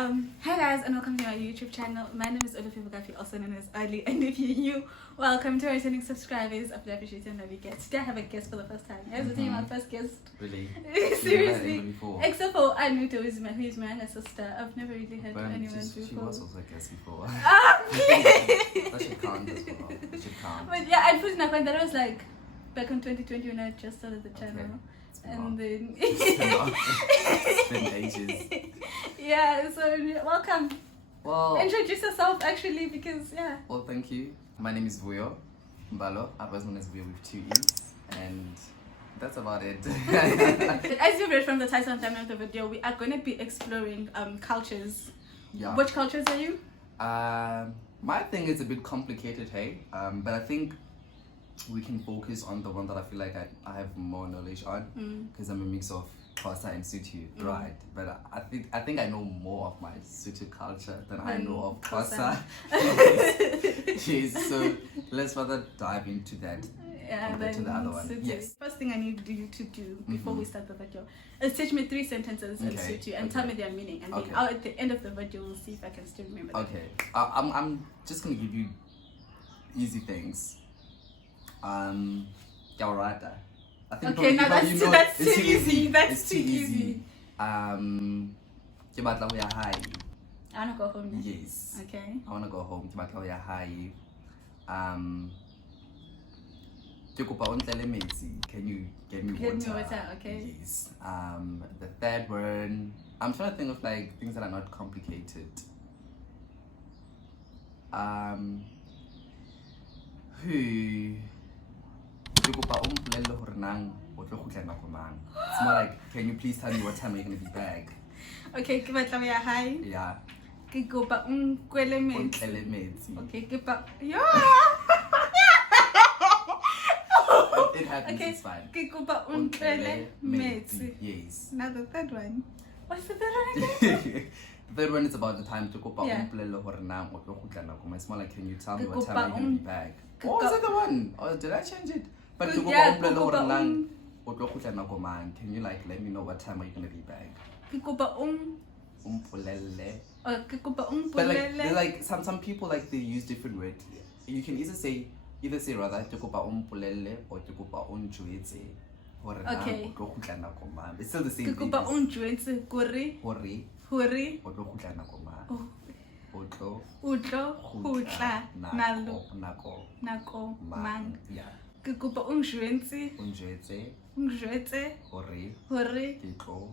Hi guys, and welcome to my YouTube channel. My name is Olufi Bugafi, also known as Early, and if you're new, welcome to our returning subscribers. I've appreciated and love you guys. Today I have a guest for the first time. Guys, this is my first guest. Really? Seriously. Except for Anuto, who is my younger sister. I've never really heard anyone before. She was also a guest before. Okay. That should count as well. It should count. But yeah, I put in a point that was like back in 2020 when I just started the channel. Okay. And then It's been ages. Yeah, so welcome. Well, introduce yourself actually, because yeah. Well, thank you. My name is Vuyo Mbalo, otherwise known as Vuyo with 2 E's, and that's about it. As you read from the title and thumbnail of the video, we are going to be exploring cultures. Yeah. Which cultures are you? My thing is a bit complicated, hey. But I think we can focus on the one that I feel like I have more knowledge on, because I'm a mix of Xhosa and Sotho, right? But I think I know more of my Sotho culture than I know of Xhosa. Yes, so let's further dive into that. Yeah, compared to the other one. Sotho. Yes. First thing I need you to do before we start the video is teach me 3 sentences in Sotho and tell me their meaning, and then at the end of the video we'll see if I can still remember them. Okay, I'm just gonna give you easy things. Yawarata. I think okay, now that's, you know, that's too easy. That's too easy. Ke batla ho ya hae. I wanna go home now. Yes. Okay. I wanna go home. Ke batla ho ya hae. Ke kopa o ntlele metsi. Can you get me water? Get me water, okay. Yes. The third one, I'm trying to think of like things that are not complicated. It's more like, can you please tell me what time you're gonna be back? Okay, ke batla ho ya hae. Yeah. Ke kopa o nkwele metsi. Untlele metsi. Okay, ke pa. It happens, Okay. it's fine. Ke kopa o nkwele metsi. Yes. Now the third one. What's the third one again? The third one is about the time to kopa Yeah. It's more like, can you tell me Ke what time kopa you're gonna be back? Oh, is that the one? Or did I change it? But to Yeah, kopa ke kopa can you like let me know what time are you gonna be back? Ke kopa o Umpulele. ke kopa o But like, mpolele. they're like some people like they use different words. You can either say rather ke kopa umpulele or ke kopa unjwetse. Okay. It's still the same Ke thing. kopa o njwetse gore Hore hore o tlo kgutla nako mang? o O tlo tlo kgutla nako nako mang. Yeah. Ke kopa o njwetse Unjwetse hore hore ke tlo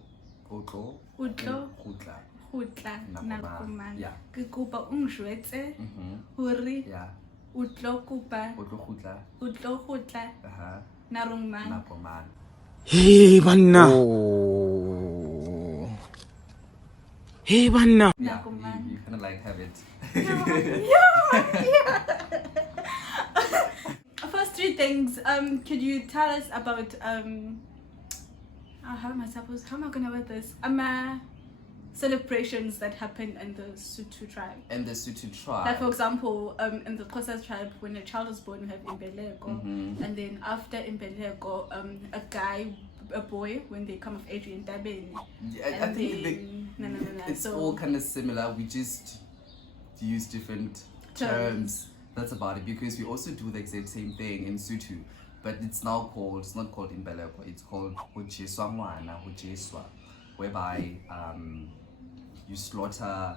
o tlo o tlo kgutla. kgutla nako mang. Yeah. Ke kopa o njwetse hore Yeah. o tlo kopa O tlo kgutla. o tlo kgutla narong mang. Nako mang. Hey banna. Hey banna. Yeah, Nako mang. you kind of like have it. Yeah. First 3 things. Could you tell us about how am I gonna word this? Celebrations that happen in the Sotho tribe. And the Sotho tribe. Like for example, in the Xhosa tribe, when a child is born, we have imbeleko, and then after imbeleko, a boy, when they come of age in Tabeni. I think it's So, all kind of similar. We just use different terms. That's about it, because we also do the exact same thing in Sotho, but it's not called imbeleko. It's called hojeswa ngwana, hojeswa, whereby you slaughter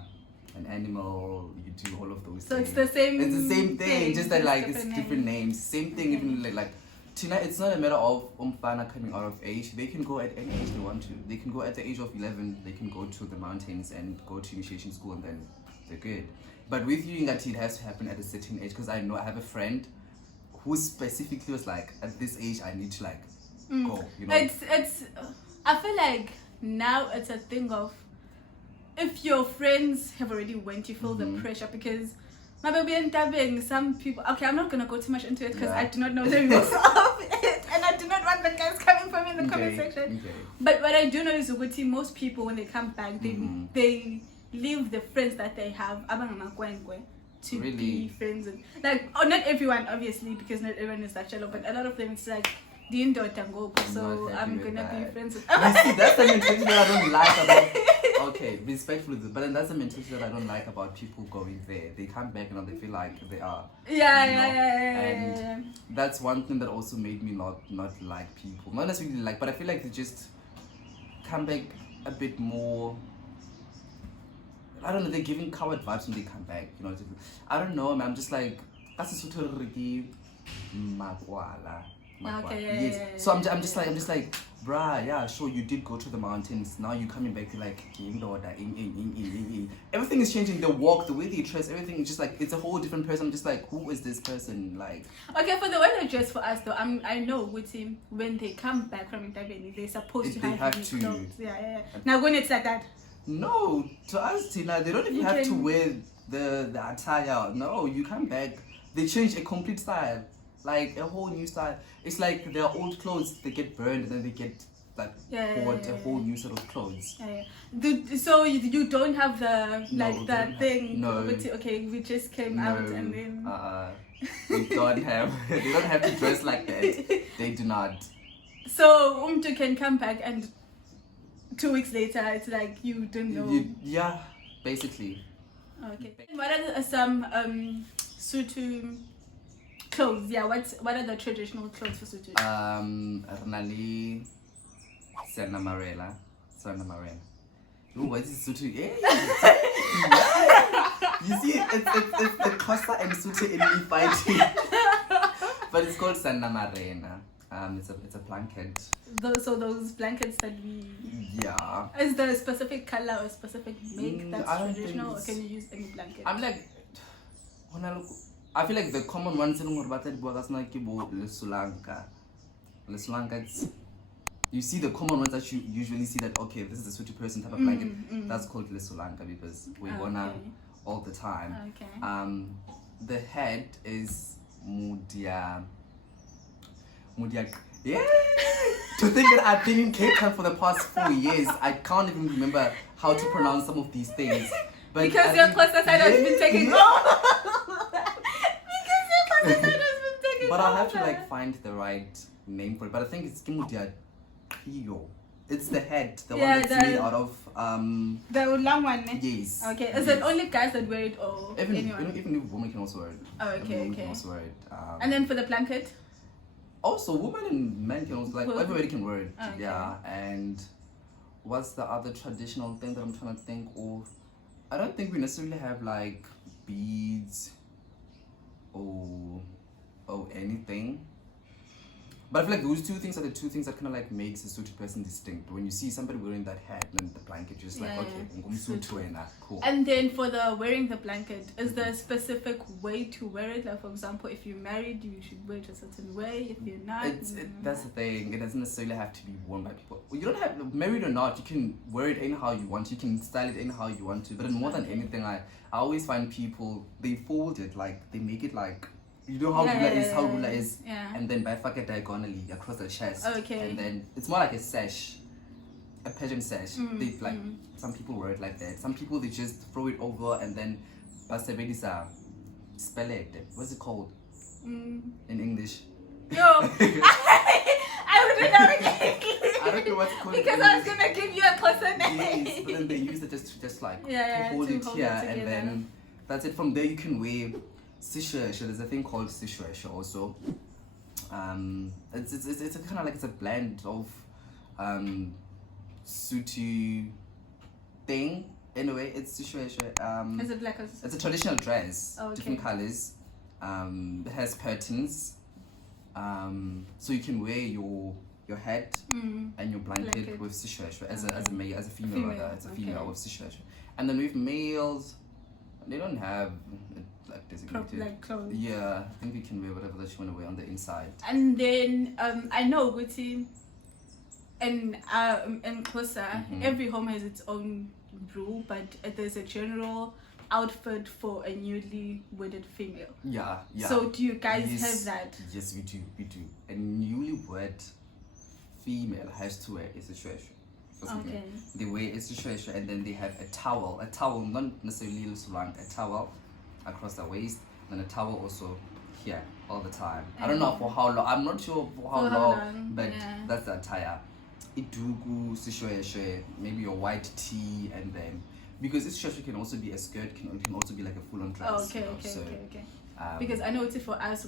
an animal, you do all of those so things. it's the same. It's the same thing, just that like it's different different names. Same thing, even like tonight. It's not a matter of umfana coming out of age. They can go at any age they want to. They can go at the age of 11. They can go to the mountains and go to initiation school, and then they're good. But with you, Ingati, it has to happen at a certain age, because I know I have a friend who specifically was like, at this age I need to like go. You know. It's. I feel like now it's a thing of, if your friends have already went, you feel the pressure, because my baby and dabbing, some people, okay, I'm not gonna go too much into it because I do not know the rules of it, and I do not want the guys coming for me in the comment section. Okay. But what I do know is Uguti, most people when they come back, they leave the friends that they have to Really? be friends with. Like, not everyone obviously, because not everyone is that shallow, but a lot of them it's like so I'm gonna be friends with. You see, that's the mentality that I don't like about Okay, respectfully, but then that's the mentality that I don't like about people going there. They come back and they feel like they are. Yeah. That's one thing that also made me not like people. Not necessarily like, but I feel like they just come back a bit more. I don't know. They're giving coward vibes when they come back. You know. I don't know. Man, I'm just like that's a Sotho riki makwala. Okay. Yes. So I'm just like, bruh, yeah, sure, you did go to the mountains. Now you're coming back to like, everything is changing. The walk, the way they dress, everything is just like, it's a whole different person. I'm just like, who is this person? Like, okay, for the way they dress for us though, I know with him when they come back from Itabeni, they're supposed to have new clothes. Yeah. Now when it's like that. No, to us, Tina, they don't even have to wear the attire. No, you come back, they change a complete style. Like a whole new style. It's like their old clothes, they get burned and then they get like bought a whole new set of clothes. So you don't have the like that thing. No. Okay, we just came out and then. They don't have. They don't have to dress like that. They do not. So Umtu can come back and 2 weeks later it's like you don't know. Yeah, basically. Okay. What are some Sotho clothes? Yeah, what are the traditional clothes for Sotho? Renali Sanamarela. Ooh, what is Sotho? Yeah. You see, it's the Xhosa and Sotho enemy fighting. But it's called Sanamarena. It's a blanket. So those blankets that we. Yeah. Is there a specific color or a specific make that's I don't traditional, or think can you use any blanket? I'm like, when I look, I feel like the common ones in Lesulanka. It's, you see the common ones that you usually see that, okay, this is a Sotho person type of blanket. That's called Lesulanka because we wanna all the time. Okay. The head is Mudia. Yeah. To think that I've been in Cape Town for the past 4 years, I can't even remember how to pronounce some of these things. But because your Xhosa side has been taken over. Because your Xhosa side has been taken over. But I'll have to like find the right name for it. But I think it's Kimudia Pio. It's the head, the one that's made out of the long one. Yes. Okay. Is it only guys that wear it or even anyone? Even women can also wear it. Oh, okay. Women can also wear it. And then for the blanket? Also, women and men can also, like, everybody can wear it. Okay. Yeah, and what's the other traditional thing that I'm trying to think of? I don't think we necessarily have, like, beads or anything. But I feel like those two things are the two things that kind of, like, makes a Sotho person distinct. When you see somebody wearing that hat and the blanket, you're just like, okay, cool. And then for the wearing the blanket, is there a specific way to wear it? Like, for example, if you're married, you should wear it a certain way. If you're not, that's the thing. It doesn't necessarily have to be worn by people. You don't have, married or not, you can wear it anyhow you want. You can style it anyhow you want to. But more than anything, I always find people, they fold it, like, they make it like, you know how ruler is, and then by fuck it diagonally across the chest. Okay. And then it's more like a sash, a pageant sash. They like some people wear it like that. Some people they just throw it over and then basebedisa spell it. What's it called in English? Yo, I wouldn't know it. I don't know what's called because I was gonna give you a Xhosa name. Yes, but then they use it just like to hold it here, it and then that's it. From there you can wear sishweshe. There's a thing called sishweshe also. It's kind of like it's a blend of Sotho thing. Anyway, it's sishweshe. Is it like it's a traditional dress, different colors. It has curtains. So you can wear your hat and your blanket with sishweshe as a female rather. It's a female with sishweshe. And then with males, they don't have like designated like clothes. Yeah, I think you can wear whatever that you want to wear on the inside. And then I know Guti and Xhosa, every home has its own rule, but there's a general outfit for a newly wedded female. Yeah. So do you guys have that? Yes, we do. A newlywed female has to wear a sishweshe. Okay. They wear a sishweshe and then they have a towel, not necessarily long, a towel across the waist, and a towel also here all the time. I don't know for how long. I'm not sure for how long, but that's the attire. iduku, sishweshwe, maybe a white tee, and then because this shweshwe can also be a skirt, can also be like a full-on dress. Oh, okay, you know, okay, so, okay. Because I know it's for us,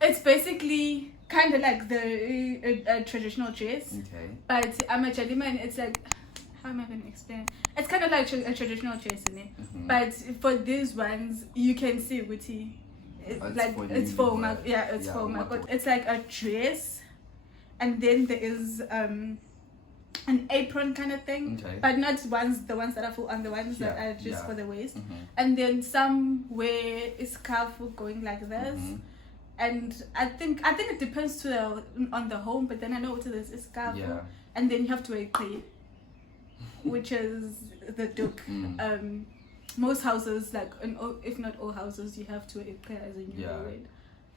it's basically kind of like the traditional dress. Okay. But I'm a Jaliman, it's like, how am I going to explain? It's kind of like a traditional dress in it. Mm-hmm. But for these ones, you can see Guti. It's for my, it's like a dress, and then there is an apron kind of thing, okay. but not the ones that are full on, the ones that are just for the waist, and then some wear a scarf going like this. And I think it depends on the home, but then I know there's a scarf, and then you have to wear clay, which is the duke. Most houses, like if not all houses, you have to wear clay as a new word.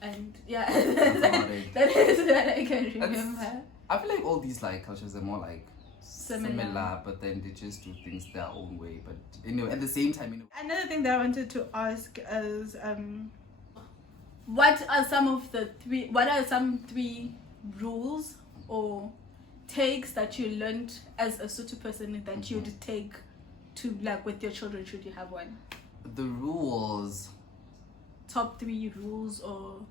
And that is what I can remember. I feel like all these like cultures are more like similar, but then they just do things their own way. But anyway, at the same time, another thing that I wanted to ask is what are some three rules or takes that you learned as a Sotho person that you would take to like with your children should you have one? The rules. Top 3 rules or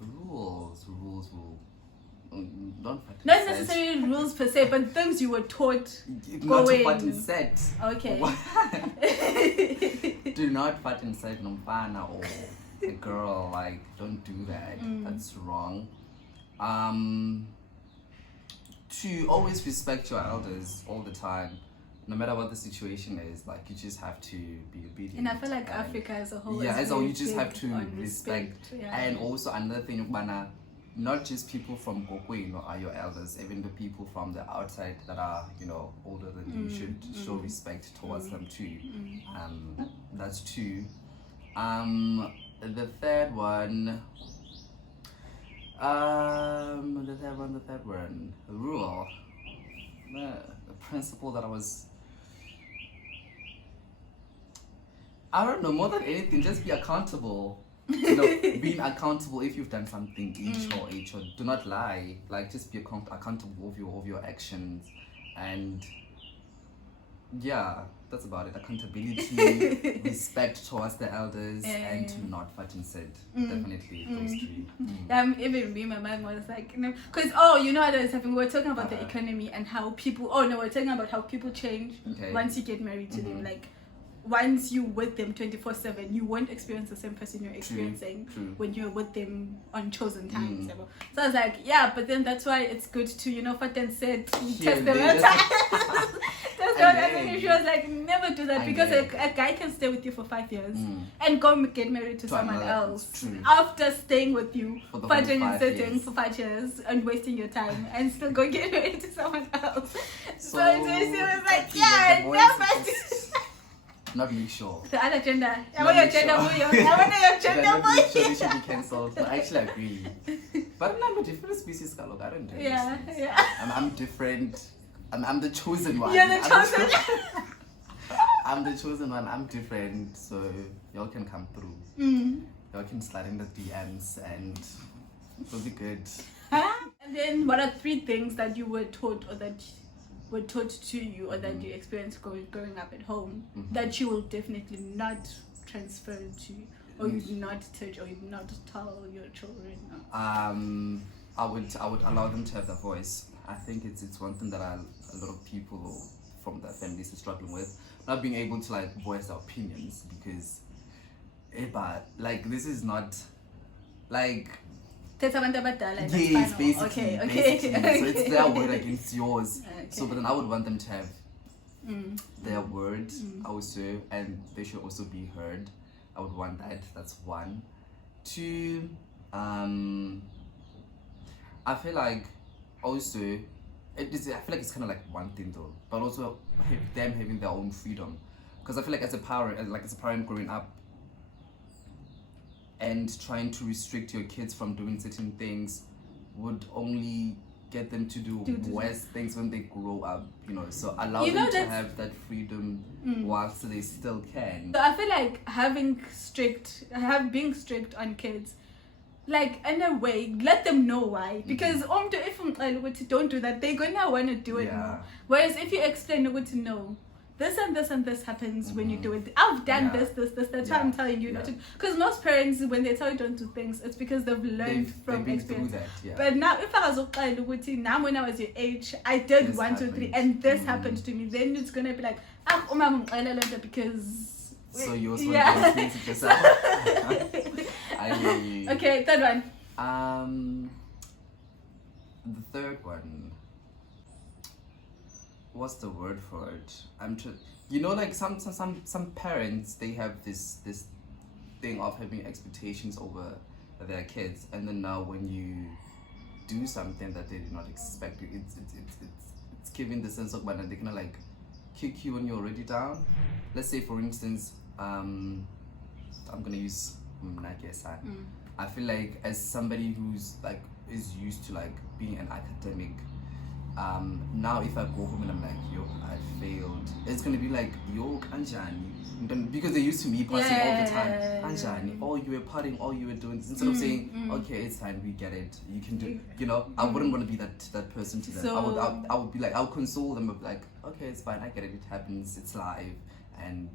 rules. Not necessarily rules per se, but things you were taught. Not to fat and set. Okay. Do not fat and set nomfana or a girl. Like, don't do that. That's wrong. To always respect your elders all the time. No matter what the situation is, like you just have to be obedient. And I feel like Africa as a whole. As a whole, you just have to respect. And also another thing, not just people from Gokwe, are your elders. Even the people from the outside that are, older than you should show respect towards them too. That's 2. The third one. The third one. The rule. The principle that I don't know, more than anything, just be accountable. Being accountable if you've done something H or do not lie. Like, just be accountable of your actions. And that's about it. Accountability, respect towards the elders, and to not fat and sit. Definitely those 3. Even me, my mind was like, because you know what is happening. We were talking about the economy and how people. We're talking about how people change once you get married to them. Like, once you with them 24/7, you won't experience the same person you're experiencing when you're with them on chosen times. So I was like, but then that's why it's good to fat and sit, test them out. And she was like, never do that because a guy can stay with you for 5 years and go get married to someone else after staying with you, fatting and sitting for 5 years and wasting your time and still go get married to someone else. So she was like, never do. Not make sure. The other gender. I want your gender. I want your gender. They should be cancelled. No, actually, I agree. But I'm a different species, Kalok. I don't do this. I'm different. I'm the chosen one. You're the chosen one. I'm the chosen one. I'm different. So y'all can come through. Y'all can slide in the DMs and it'll be good. And then what are 3 things that you were taught or that were taught to you or that you experienced growing up at home that you will definitely not transfer to or you do not teach or you do not tell your children? I would allow them to have their voice. I think it's one thing that a lot of people from their families are struggling with, not being able to like voice their opinions because but like this is not like yes, basically. Okay. So it's their word against yours. So, but then I would want them to have their word also, and they should also be heard. I would want that. That's 1. 2. I feel like also, I feel like it's kind of like one thing though, but also them having their own freedom. Because I feel like as a parent growing up, and trying to restrict your kids from doing certain things would only get them to do worse things when they grow up, you know. So allow You know, them to that's- have that freedom whilst they still can. So I feel like being strict on kids, like in a way, let them know why. Because if don't do that, they're gonna wanna do it more. Whereas if you explain no, this and this and this happens when you do it. I've done this. That's why I'm telling you not to. Because most parents, when they tell you don't do things, it's because they've learned from been experience. through that, yeah. But now, if I was now when I was your age, I did This 1, 2, 3, happened. and this happened to me. Then it's gonna be like, because. So you also Yeah. want to experience it yourself. I hear you. Okay, third one. The third one. What's the word for it? You know, like some parents, they have this thing of having expectations over their kids, and then now when you do something that they did not expect, it's giving the sense of when they're gonna like kick you when you're already down. Let's say, for instance, I'm gonna use Nagesa. I feel like as somebody who's like is used to like being an academic, now if I go home and I'm like, yo, I failed, it's gonna be like, yo, Anjani, because they're used to me passing all the time. Anjani, oh, you were partying, all you were doing, instead of saying, okay, it's fine, we get it, you can do it. You know, I wouldn't want to be that person to them. So, I would be like, I would console them, like, okay, it's fine, I get it, it happens, it's live, and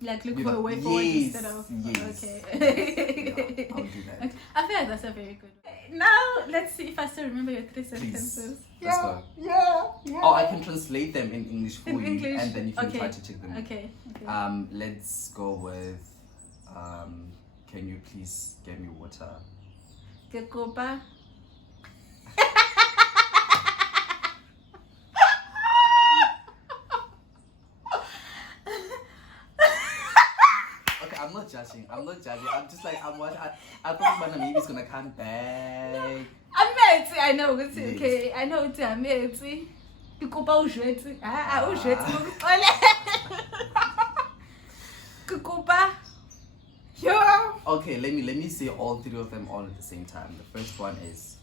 like look you for know, a way forward yes, instead of yes, okay. yeah, I'll do that. Okay, I feel like that's a very good one. Now let's see if I still remember your 3 sentences. Let's go. Yeah. Oh, I can translate them in English for In you, English? and then you can Okay. try to check them. Okay. Let's go with can you please get me water? Ke kopa. Okay, I'm not judging. I'm just like, I'm watching. I thought my maybe is gonna come back. Ametsi, I know it's Yes. okay. I know it's ametsi. Ke kopa o jwetse. O jwetse mo ole. Ke kopa. Yo. Okay, let me say all three of them all at the same time. The first one is.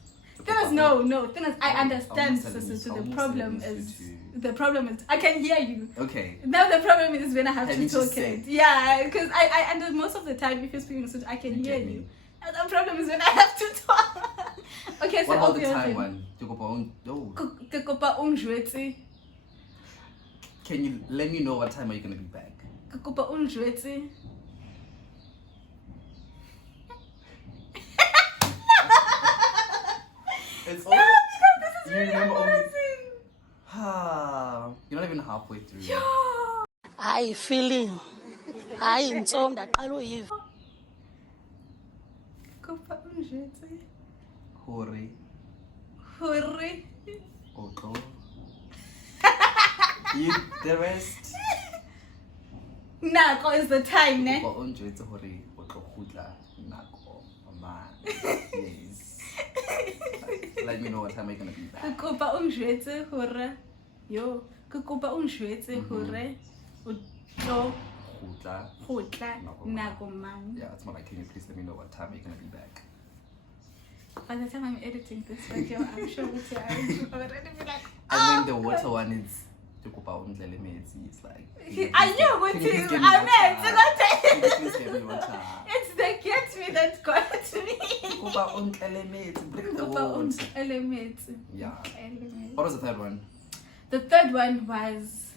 Thing is, no. Thing is, I understand. Almost So the almost problem telling is, you the problem is, I can hear you. Okay. Now the problem is when I have Having to to talk say. it. Yeah, because I and most of the time if you're speaking Sotho, I can You hear get me. you. And the problem is when I have to talk. Okay, so What about the obviously- time one? Oh, Ke kopa o njwetse. can you let me know what time are you gonna be back? Ke kopa o njwetse. It's No, all. because this is You really remember only- embarrassing. You're not even halfway through. Yo. hayi feeling hayi intsomi ndaqala uyiva Kopa o njwetse. Hore. Hore. Otlo. You the rest. Nako is the time, ne? Kopa o njwetse hore o tlo kgutla nako, man. Yes. Let me know what time you're gonna be Ke back. kopa o njwetse hore. Yo, ke kopa o njwetse hore o tlo Kgutla. kgutla nako mang. Yeah, it's more like, can you please let me know what time you're gonna be back? By the time I'm editing this video, I'm sure it's I'm already be like, And then the "Oh, water God." one is Tukupa undlele metsi. It's like. I knew what Can you please it get is. me I water? meant Can you to please get me water? It's the get me that got me. Tukupa undlele metsi. Bring the Kopa water. element. Yeah. Element. What was the third one? The third one was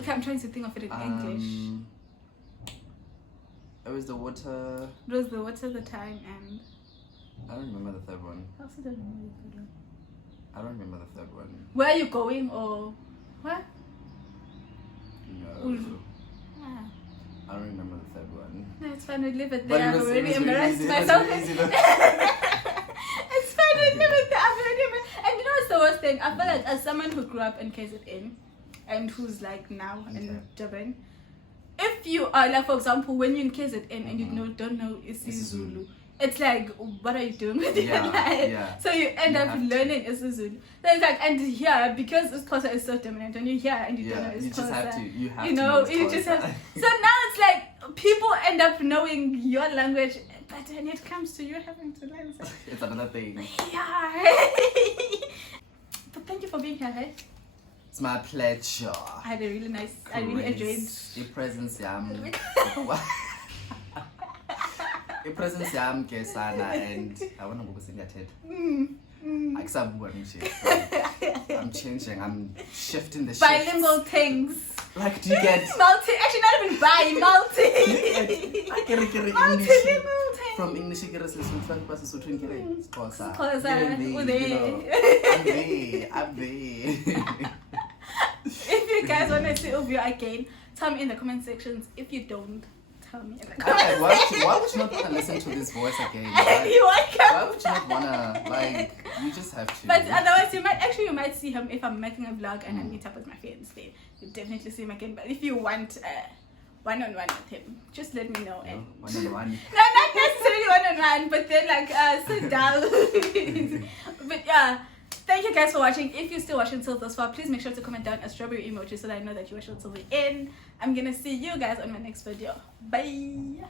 okay, I'm trying to think of it in English. It was the water. It was the water, the time, and I don't remember the third one. I also don't remember the third one. I don't remember the third one. Where are you going or what? No. Ah. I don't remember the third one. No, it's fine. We leave it But there. it I've was- it already was very embarrassed easy. It was myself. very easy, though. It's fine. We leave it there. I've already and you know what's the worst thing? I feel like as someone who grew up in KZN and who's like now in Durban, if you are like, for example, when you're in KZN and you don't know isiZulu, it's like, what are you doing with your Yeah, life? yeah. So you end You up have to. learning isiZulu. So it's like, and here because Xhosa is so dominant, and you're here and you don't Yeah, know you just have to. You have you to. know, it's you just Xhosa. have. So now it's like people end up knowing your language, but when it comes to you having to learn, it's like, It's another thing. yeah. Attire. It's my pleasure. I had a really nice. I really enjoyed. Your presence, yam. Your presence, yam, Kesana, and I want to go to I'm changing. I'm shifting the shift. Bilingual things. Like, do you get Multi. Actually, not even multi. Multilingual things. from English? I'm there. If you guys want to see Ubio again, tell me in the comment sections. If you don't, tell me in the Okay, comment why sections. would you not want to listen to this voice again? You Why welcome. would you not want to, like, you just have to. But otherwise, you might see him if I'm making a vlog and I meet up with my friends. Then you definitely see him again. But if you want one-on-one with him, just let me know. And One-on-one. no, not necessarily one-on-one, but then like sit down. But yeah, thank you guys for watching. If you're still watching till this far, please make sure to comment down a strawberry emoji so that I know that you watched till the end. I'm gonna see you guys on my next video. Bye.